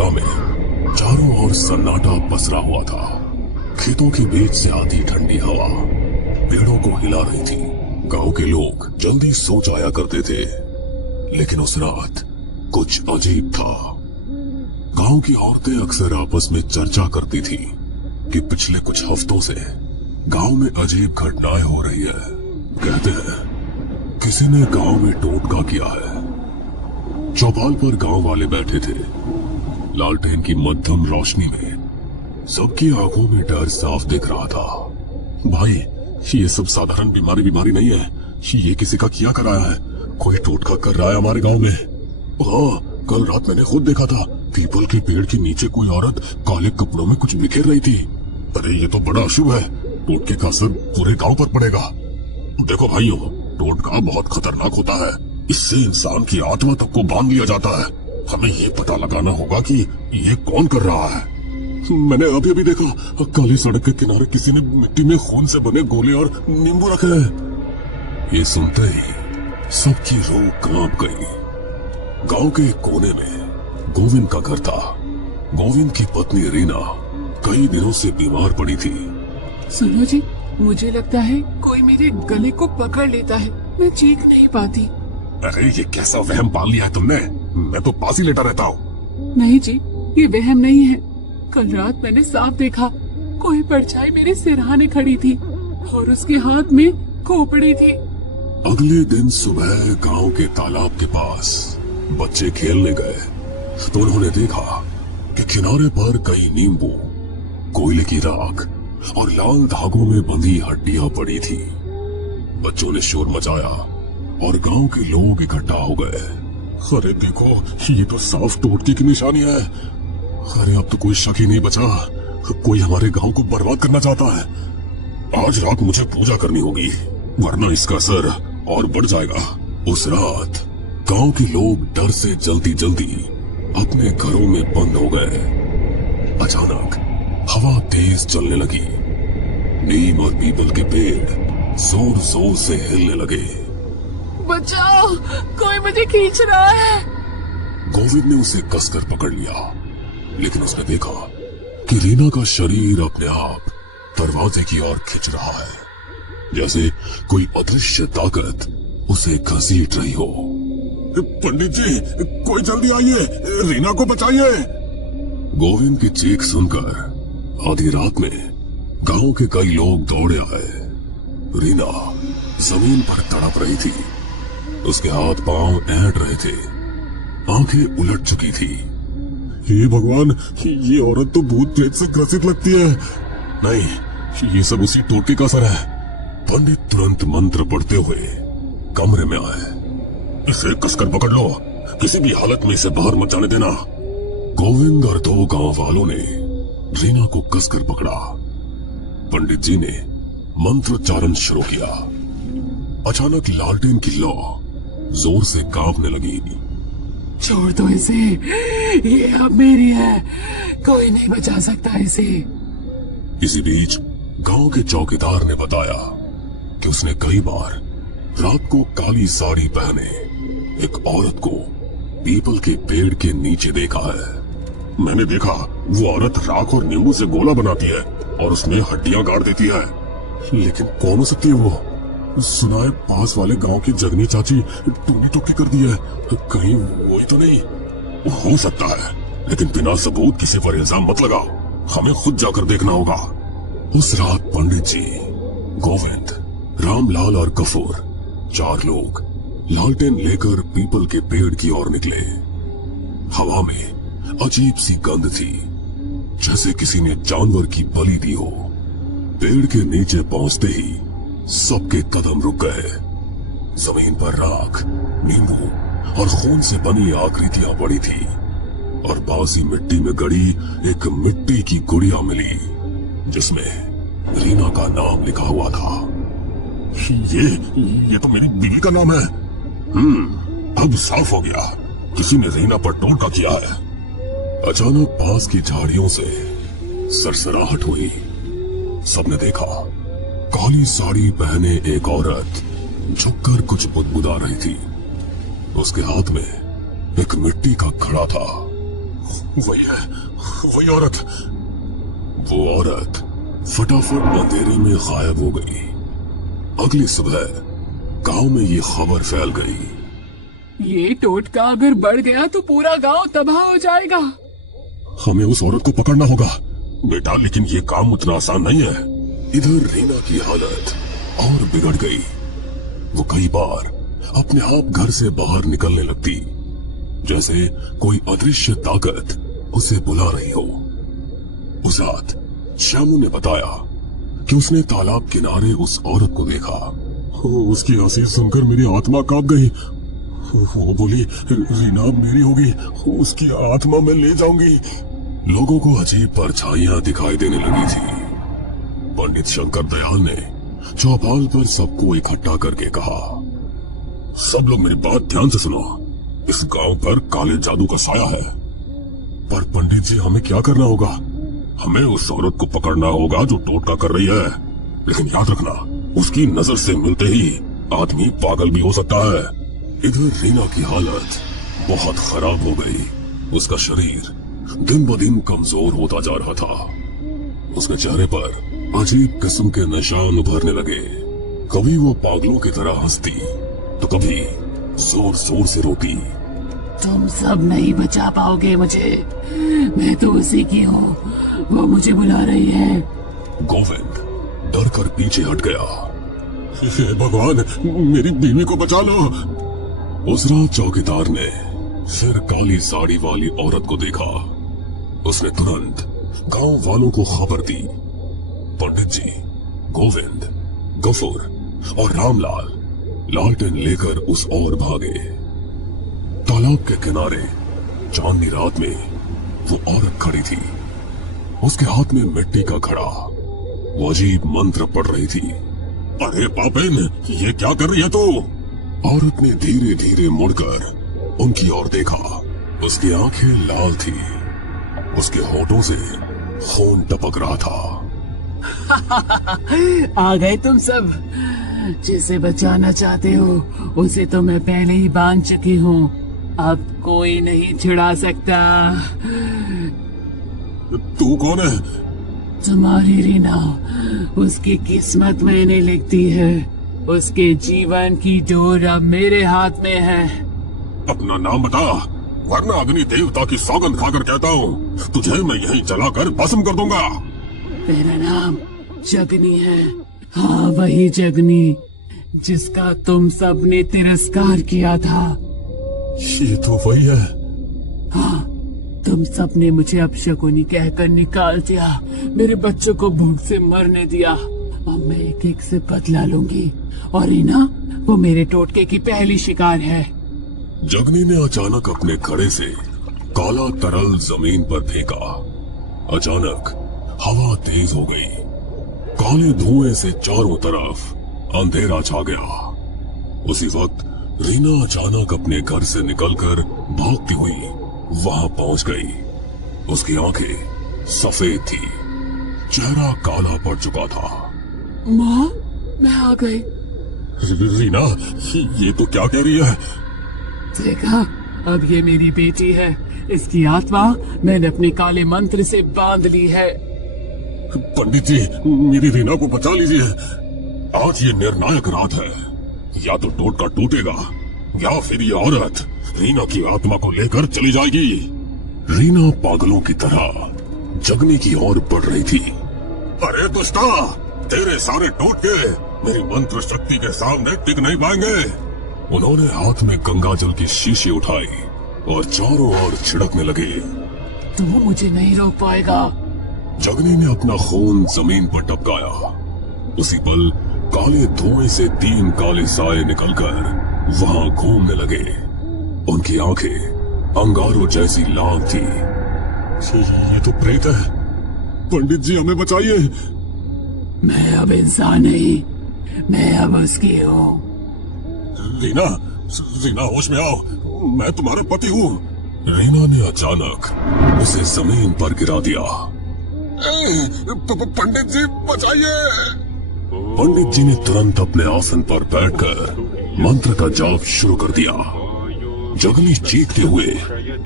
कोहरा में चारों ओर सन्नाटा पसरा हुआ था। खेतों के बीच से आती ठंडी हवा पेड़ों को हिला रही थी। गांव के लोग जल्दी सो जाया करते थे, लेकिन उस रात कुछ अजीब था। गांव की औरतें अक्सर आपस में चर्चा करती थी कि पिछले कुछ हफ्तों से गांव में अजीब घटनाएं हो रही है। कहते हैं किसी ने गांव में टोटका किया है। चौपाल पर गांव वाले बैठे थे। लालटेन की मध्यम रोशनी में सबकी आंखों में डर साफ दिख रहा था। भाई, ये सब साधारण बीमारी नहीं है। ये किसी का किया कराया है। कोई टोटका कर रहा है हमारे गांव में। हाँ, कल रात मैंने खुद देखा था। पीपल के पेड़ के नीचे कोई औरत काले कपड़ों में कुछ बिखेर रही थी। अरे ये तो बड़ा अशुभ है। टोटके का असर पूरे गांव पर पड़ेगा। देखो भाइयों, टोटका बहुत खतरनाक होता है। इससे इंसान की आत्मा तक को बांध लिया जाता है। हमें ये पता लगाना होगा कि ये कौन कर रहा है। मैंने अभी देखा, काली सड़क के किनारे किसी ने मिट्टी में खून से बने गोले और नींबू रखे हैं। ये सुनते ही सबकी रूह कांप गई। गांव के एक कोने में गोविंद का घर था। गोविंद की पत्नी रीना कई दिनों से बीमार पड़ी थी। सुनो जी, मुझे लगता है कोई मेरे गले को पकड़ लेता है। मैं चीख नहीं पाती। अरे ये कैसा वहम पाल लिया है तुमने? मैं तो पास ही लेटा रहता हूँ। नहीं जी, ये वहम नहीं है। कल रात मैंने साफ देखा, कोई परछाई मेरे सिरहाने खड़ी थी और उसके हाथ में खोपड़ी थी। अगले दिन सुबह गांव के तालाब के पास बच्चे खेलने गए तो उन्होंने देखा कि किनारे पर कई नींबू, कोयले की राख और लाल धागों में बंधी हड्डियां पड़ी थी। बच्चों ने शोर मचाया और गांव के लोग इकट्ठा हो गए। अरे देखो, ये तो साफ टोटके की निशानी है। अरे अब तो कोई शक ही नहीं बचा। कोई हमारे गांव को बर्बाद करना चाहता है। आज रात मुझे पूजा करनी होगी, वरना इसका असर और बढ़ जाएगा। उस रात गांव के लोग डर से जल्दी जल्दी अपने घरों में बंद हो गए। अचानक हवा तेज चलने लगी। नीम और पीपल के पेड़ जोर जोर से हिलने लगे। बचाओ, कोई मुझे खींच रहा है। गोविंद ने उसे कसकर पकड़ लिया, लेकिन उसने देखा कि रीना का शरीर अपने आप दरवाजे की ओर खिंच रहा है, जैसे कोई अदृश्य ताकत उसे घसीट रही हो। पंडित जी, कोई जल्दी आइए, रीना को बचाइए। गोविंद की चीख सुनकर आधी रात में गांव के कई लोग दौड़े आए। रीना जमीन पर तड़प रही थी। उसके हाथ पांव ऐंठ रहे थे, आंखें उलट चुकी थी। हे भगवान, ये औरत तो भूत प्रेत से ग्रसित लगती है। नहीं, ये सब उसी टोटके का असर है। पंडित तुरंत मंत्र पढ़ते हुए कमरे में आए। इसे कसकर पकड़ लो, किसी भी हालत में इसे बाहर मत जाने देना। गोविंद और दो गांव वालों ने रीना को कसकर पकड़ा। पंडित जी ने मंत्रोच्चारण शुरू किया। अचानक लालटेन की लौ जोर से कांपने लगी। छोड़ दो इसे, ये अब मेरी है, कोई नहीं बचा सकता इसे। इसी बीच गांव के चौकीदार ने बताया कि उसने कई बार रात को काली साड़ी पहने एक औरत को पीपल के पेड़ के नीचे देखा है। मैंने देखा, वो औरत राख और नींबू से गोला बनाती है और उसमें हड्डियां गाड़ देती है। लेकिन कौन हो सकती है वो? सुना है पास वाले गांव की जगनी चाची टूनी टोकी कर दी है। कहीं वही तो नहीं? हो सकता है, लेकिन बिना सबूत किसी पर इल्जाम मत लगाओ। हमें खुद जाकर देखना होगा। उस रात पंडित जी, गोविंद, रामलाल और कपूर, 4 लोग लालटेन लेकर पीपल के पेड़ की ओर निकले। हवा में अजीब सी गंध थी, जैसे किसी ने जानवर की बलि दी हो। पेड़ के नीचे पहुंचते ही सबके कदम रुक गए। जमीन पर राख, नींबू और खून से बनी आकृतियां पड़ी थी और बासी मिट्टी में गड़ी एक मिट्टी की गुड़िया मिली, जिसमें रीना का नाम लिखा हुआ था। ये तो मेरी बीवी का नाम है। अब साफ हो गया, किसी ने रीना पर टोटका किया है। अचानक पास की झाड़ियों से सरसराहट हुई। सबने देखा, काली साड़ी पहने एक औरत झुककर कुछ बुदबुदा रही थी। उसके हाथ में एक मिट्टी का घड़ा था। वही है, वही औरत। वो औरत फटाफट अंधेरे में गायब हो गई। अगली सुबह गांव में ये खबर फैल गई। ये टोटका अगर बढ़ गया तो पूरा गांव तबाह हो जाएगा। हमें उस औरत को पकड़ना होगा बेटा, लेकिन ये काम उतना आसान नहीं है। इधर रीना की हालत और बिगड़ गई। वो कई बार अपने आप घर से बाहर निकलने लगती, जैसे कोई अदृश्य ताकत उसे बुला रही हो। उस रात श्यामू ने बताया कि उसने तालाब किनारे उस औरत को देखा। उसकी हंसी सुनकर मेरी आत्मा कांप गई। वो बोली, रीना मेरी होगी, उसकी आत्मा मैं ले जाऊंगी। लोगों को अजीब परछाइयां दिखाई देने लगी थी। पंडित शंकर दयाल ने चौपाल पर सबको इकट्ठा करके कहा, सब लोग मेरी बात ध्यान से सुनो। इस गांव पर काले जादू का साया है। पर पंडित जी, हमें क्या करना होगा? हमें उस औरत को पकड़ना होगा जो टोटका कर रही है। लेकिन याद रखना, उसकी नजर से मिलते ही आदमी पागल भी हो सकता है। इधर रीना की हालत बहुत खराब हो गई। उसका शरीर दिन ब दिन कमजोर होता जा रहा था। उसके चेहरे पर अजीब किस्म के निशान उभरने लगे। कभी वो पागलों की तरह हंसती तो कभी जोर जोर से रोती। तुम सब नहीं बचा पाओगे मुझे, मैं तो उसी की हूँ, वो मुझे बुला रही है। गोविंद डर कर पीछे हट गया। हे भगवान, मेरी बीवी को बचा लो। उस रात चौकीदार ने फिर काली साड़ी वाली औरत को देखा। उसने तुरंत गांव वालों को खबर दी। पंडित जी, गोविंद, गफूर और रामलाल लालटेन लेकर उस ओर भागे। तालाब के किनारे चांदनी रात में वो औरत खड़ी थी। उसके हाथ में मिट्टी का घड़ा। वो अजीब मंत्र पढ़ रही थी। अरे पापिन, ये क्या कर रही है तू? औरत ने धीरे धीरे मुड़कर उनकी ओर देखा। उसकी आंखें लाल थी। उसके होठों से खून टपक रहा था। आ गए तुम सब। जिसे बचाना चाहते हो उसे तो मैं पहले ही बांध चुकी हूँ। अब कोई नहीं छुड़ा सकता। तू कौन है? तुम्हारी रीना, उसकी किस्मत मैंने लिख दी है। उसके जीवन की डोर अब मेरे हाथ में है। अपना नाम बता, वरना अग्नि देवता की सौगंध खाकर कहता हूँ, तुझे मैं यहीं जलाकर भस्म कर दूंगा। मेरा नाम जगनी है। हाँ, वही जगनी जिसका तुम सब ने तिरस्कार किया था। ये तो वही है। हाँ, तुम सब ने मुझे अपशकुनी कहकर निकाल दिया, मेरे बच्चों को भूख से मरने दिया। अब मैं एक एक से बदला लूंगी। और रीना, वो मेरे टोटके की पहली शिकार है। जगनी ने अचानक अपने घड़े से काला तरल जमीन पर फेंका। अचानक हवा तेज हो गई। काले धुएं से चारों तरफ अंधेरा छा गया। उसी वक्त रीना अचानक अपने घर से निकलकर भागती हुई वहां पहुंच गई। उसकी आंखें सफेद थी, चेहरा काला पड़ चुका था। माँ, मैं आ गई। रीना, ये तो क्या कह रही है? देखा, अब ये मेरी बेटी है। इसकी आत्मा मैंने अपने काले मंत्र से बांध ली है। पंडित जी, मेरी रीना को बचा लीजिए। आज ये निर्णायक रात है। या तो टोटका टूटेगा या फिर ये औरत रीना की आत्मा को लेकर चली जाएगी। रीना पागलों की तरह जगनी की ओर बढ़ रही थी। अरे दुष्टा, तेरे सारे टोटके मेरी मंत्र शक्ति के सामने टिक नहीं पाएंगे। उन्होंने हाथ में गंगा जल की शीशी उठाई और चारों ओर छिड़कने लगे। तू मुझे नहीं रोक पाएगा। जगनी ने अपना खून जमीन पर टपकाया। उसी पल काले धुएं से 3 काले साए निकलकर वहां घूमने लगे। उनकी आंखें अंगारों जैसी लाल थी। ये तो प्रेत है। पंडित जी, हमें बचाइए। मैं अब इंसान नहीं, मैं अब उसकी हूँ। रीना, रीना, होश में आओ, मैं तुम्हारा पति हूँ। रीना ने अचानक उसे जमीन पर गिरा दिया। पंडित जी, बचाइए। पंडित जी ने तुरंत अपने आसन पर बैठकर मंत्र का जाप शुरू कर दिया। जगनी चीखते हुए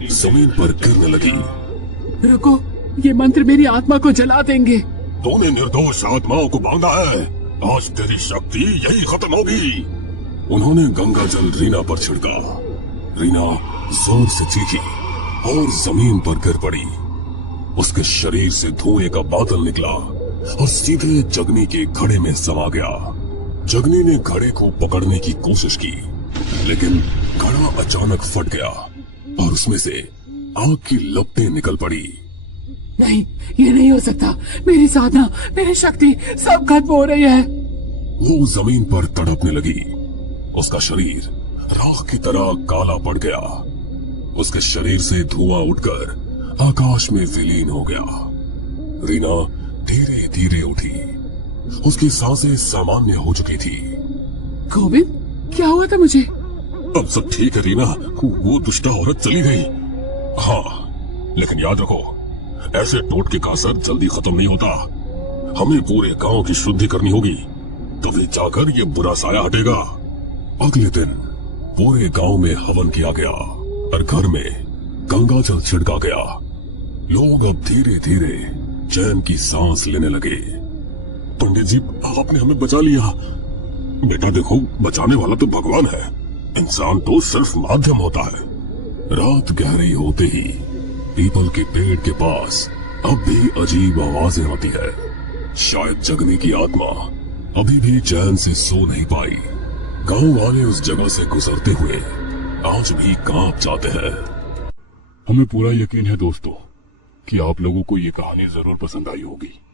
जमीन पर गिरने लगी। रुको, ये मंत्र मेरी आत्मा को जला देंगे। तूने निर्दोष आत्माओं को बांधा है, आज तेरी शक्ति यही खत्म होगी। उन्होंने गंगा जल रीना पर छिड़का। रीना जोर से चीखी और जमीन पर गिर पड़ी। उसके शरीर से धुएं का बादल निकला और सीधे जगनी के घड़े में समा गया। जगनी ने घड़े को पकड़ने की कोशिश की, लेकिन घड़ा अचानक फट गया और उसमें से आग की लपटें निकल पड़ी। नहीं, ये नहीं हो सकता। मेरी साधना, मेरी शक्ति सब खत्म हो रही है। वो जमीन पर तड़पने लगी। उसका शरीर राख की तरह काला पड़ गया। उसके शरीर से धुआं उठकर आकाश में विलीन हो गया। रीना धीरे धीरे उठी। उसकी सांसें सामान्य हो चुकी थी। गोविंद, क्या हुआ था मुझे? अब सब ठीक है रीना, वो दुष्टा औरत चली गई। हाँ, लेकिन याद रखो, ऐसे टोटके का असर जल्दी खत्म नहीं होता। हमें पूरे गांव की शुद्धि करनी होगी, तभी जाकर ये बुरा साया हटेगा। अगले दिन पूरे गांव में हवन किया गया और घर में गंगा जल छिड़का गया। लोग अब धीरे धीरे चैन की सांस लेने लगे। पंडित जी, आपने हमें बचा लिया। बेटा देखो, बचाने वाला तो भगवान है, इंसान तो सिर्फ माध्यम होता है। रात गहरी होते ही पीपल के पेड़ के पास अब भी अजीब आवाजें आती है। शायद जगनी की आत्मा अभी भी चैन से सो नहीं पाई। गांव वाले उस जगह से गुजरते हुए आज भी कांप जाते हैं। हमें पूरा यकीन है दोस्तों कि आप लोगों को ये कहानी जरूर पसंद आई होगी।